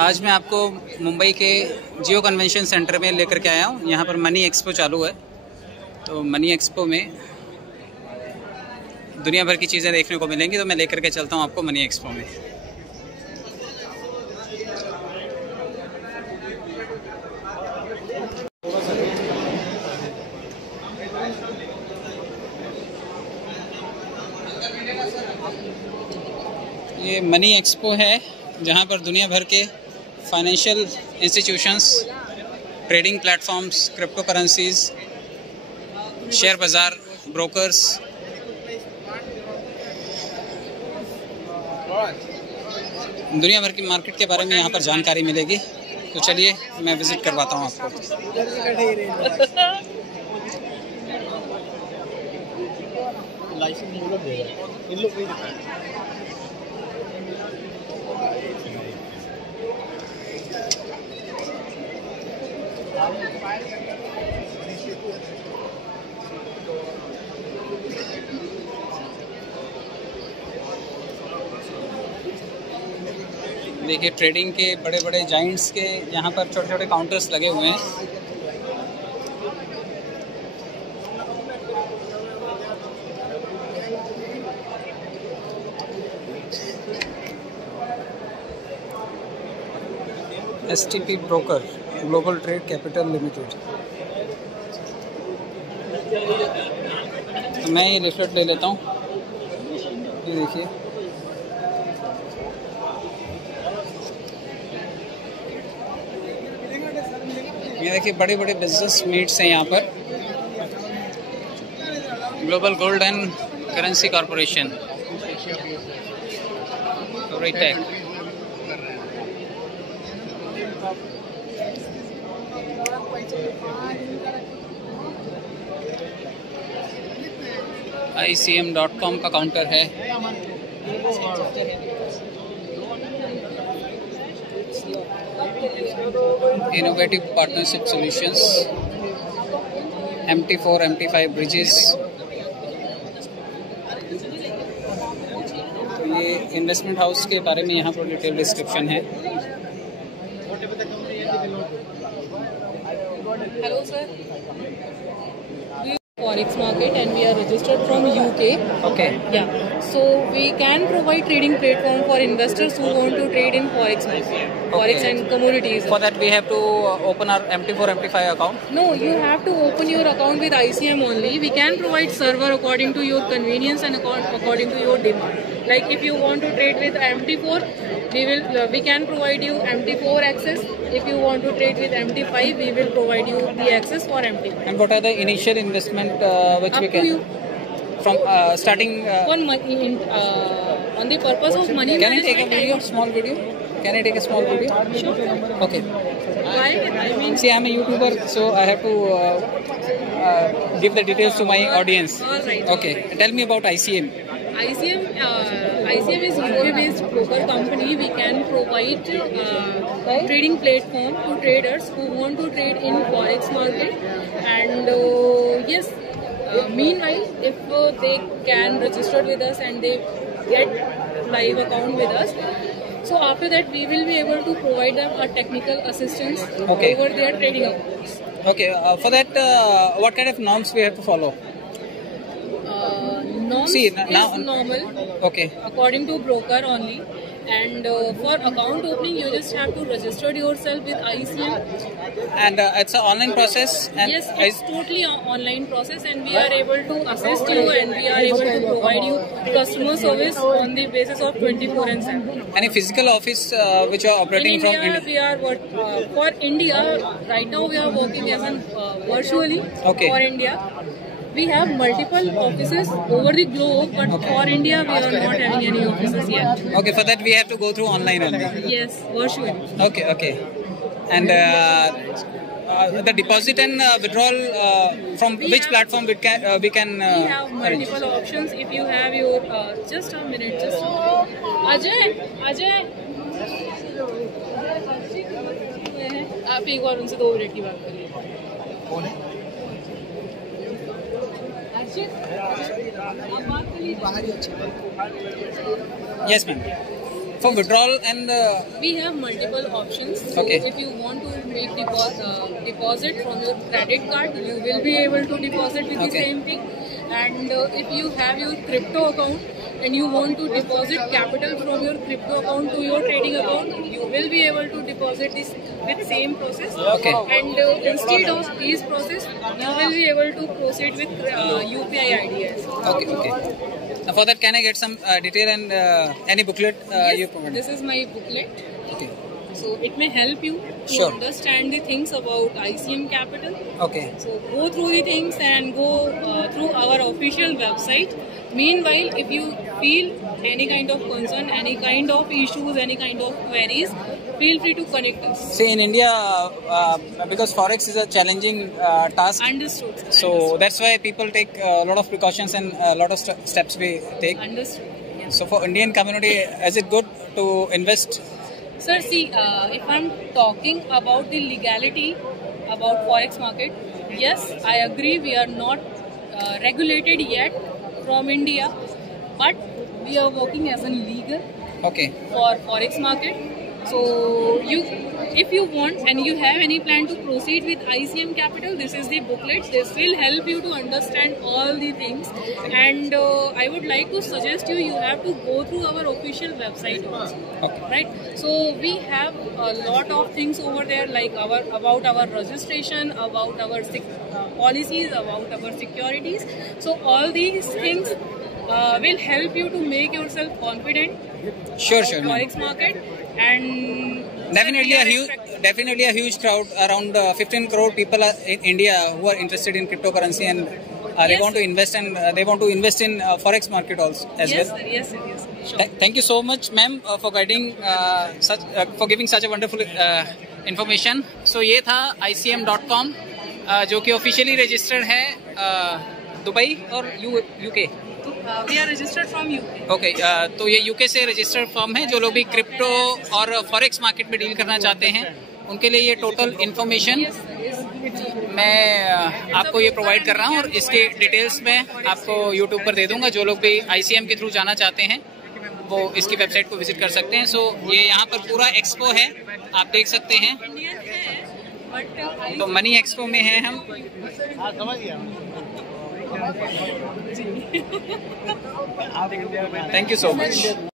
आज मैं आपको मुंबई के जियो कन्वेंशन सेंटर में लेकर के आया हूँ। यहाँ पर मनी एक्सपो चालू है, तो मनी एक्सपो में दुनिया भर की चीज़ें देखने को मिलेंगी, तो मैं लेकर के चलता हूँ आपको मनी एक्सपो में। ये मनी एक्सपो है, जहाँ पर दुनिया भर के financial institutions, trading platforms, crypto currencies, share बाज़ार, ब्रोकर्स, दुनिया भर की मार्केट के बारे में यहाँ पर जानकारी मिलेगी। तो चलिए मैं विज़िट करवाता हूँ आपको। देखिए, ट्रेडिंग के बड़े बड़े जाइंट्स के यहाँ पर छोटे छोटे काउंटर्स लगे हुए हैं। STP broker, global trade capital limited. तो मैं ये लिफलेट ले लेता हूँ। ये देखिए, ये देखिए बड़े बड़े बिजनेस मीट्स हैं यहाँ पर। Global gold and currency corporation, retake, ICM.com का काउंटर है। Innovative partnership solutions, MT4 MT5 bridges. ये इन्वेस्टमेंट हाउस के बारे में यहाँ पर डिटेल डिस्क्रिप्शन है। Hello sir, we are Forex market and we are registered from UK. Okay. Yeah. So we can provide trading platform for investors who want to trade in Forex market, Forex and commodities. For that we have to open our MT4 MT5 account. No, you have to open your account with ICM only. We can provide server according to your convenience and according to your demand. Like if you want to trade with MT4, we can provide you MT4 access. If you want to trade with MT5, we will provide you the access for MT5. And what are the initial investment which Up we to can you. from starting? On the purpose of money Can I take a management, video, small video? Can I take a small video? Sure. Okay. Why? I mean, See, I'm a YouTuber, so I have to give the details to my audience. all right. Okay. Tell me about ICM. ICM is UK-based broker company. We can provide trading platform to traders who want to trade in Forex market. And yes, meanwhile, if they can register with us and they get live account with us, so after that we will be able to provide them a technical assistance over their trading accounts. Okay. For that, what kind of norms we have to follow? Norms See, is now, normal. Okay. According to broker only. And for account opening, you just have to register yourself with ICM. And it's an online process. And Yes, it's totally an online process, and we are able to assist you and we are able to provide you customer service on the basis of 24/7. Any physical office which are operating In from India, India? we are for India right now. We are working as an virtually for India. We have multiple offices over the globe, but for India, we are not having any offices yet. Okay, for that we have to go through online only. Yes, virtually. Okay, okay. And the deposit and withdrawal from which platform we can we have multiple options. If you have your just a minute, Ajay, आप एक बार उनसे 2 minute की बात करिए। कौन है? Yes, ma'am. For withdrawal and we have multiple options. So Okay. if you want to make deposit from your credit card, you will be able to deposit with the Okay. same thing. And if you have your crypto account and you want to deposit capital from your crypto account to your trading account, you will be able to deposit this with same process. Okay. And instead of this process, you will be able to proceed with UPI ID as well. okay, okay. For that, can I get some detail and any booklet you Yes, provide? this is my booklet. Okay. So it may help you to Sure. understand the things about ICM Capital. Okay. So go through the things and go through our official website. Meanwhile, if you feel any kind of concern, any kind of issues, any kind of queries, feel free to connect us. See, in India, because forex is a challenging task, Understood. Sir. so that's why people take a lot of precautions and a lot of steps we take. Understood. Yeah. So for Indian community, is it good to invest? Sir, see, if I'm talking about the legality about forex market, yes, I agree we are not regulated yet from India, but we are working as a legal Okay. for forex market. So if you want and you have any plan to proceed with ICM Capital, this is the booklet. This will help you to understand all the things. And I would like to suggest you have to go through our official website also. Okay. Right? So we have a lot of things over there, like about our registration, about our policies, about our securities. So all these things will help you to make yourself confident Sure, about sure, ma'am. forex market. And Definitely a huge crowd, around 15 crore people are in India who are interested in cryptocurrency, and they Yes, want to sir. invest, and they want to invest in forex market also as yes, well. sir, yes, sir, yes, sir. Sure. Thank you so much, ma'am, for guiding for giving such a wonderful information. So ये था ICM.com जो कि officially registered है Dubai और UK. We are registered from UK. Okay तो ये UK से registered firm है. जो लोग भी क्रिप्टो और फॉरेक्स मार्केट में डील करना चाहते हैं उनके लिए ये total information Yes, sir, yes. मैं आपको ये प्रोवाइड कर रहा हूँ, और इसके डिटेल्स मैं आपको यूट्यूब पर दे दूंगा. जो लोग भी ICM के थ्रू जाना चाहते हैं वो इसकी वेबसाइट को विजिट कर सकते हैं. सो ये यहाँ पर पूरा एक्सपो है, आप देख सकते हैं. Indian है, but तो मनी एक्सपो में हैं हम. Thank you so much.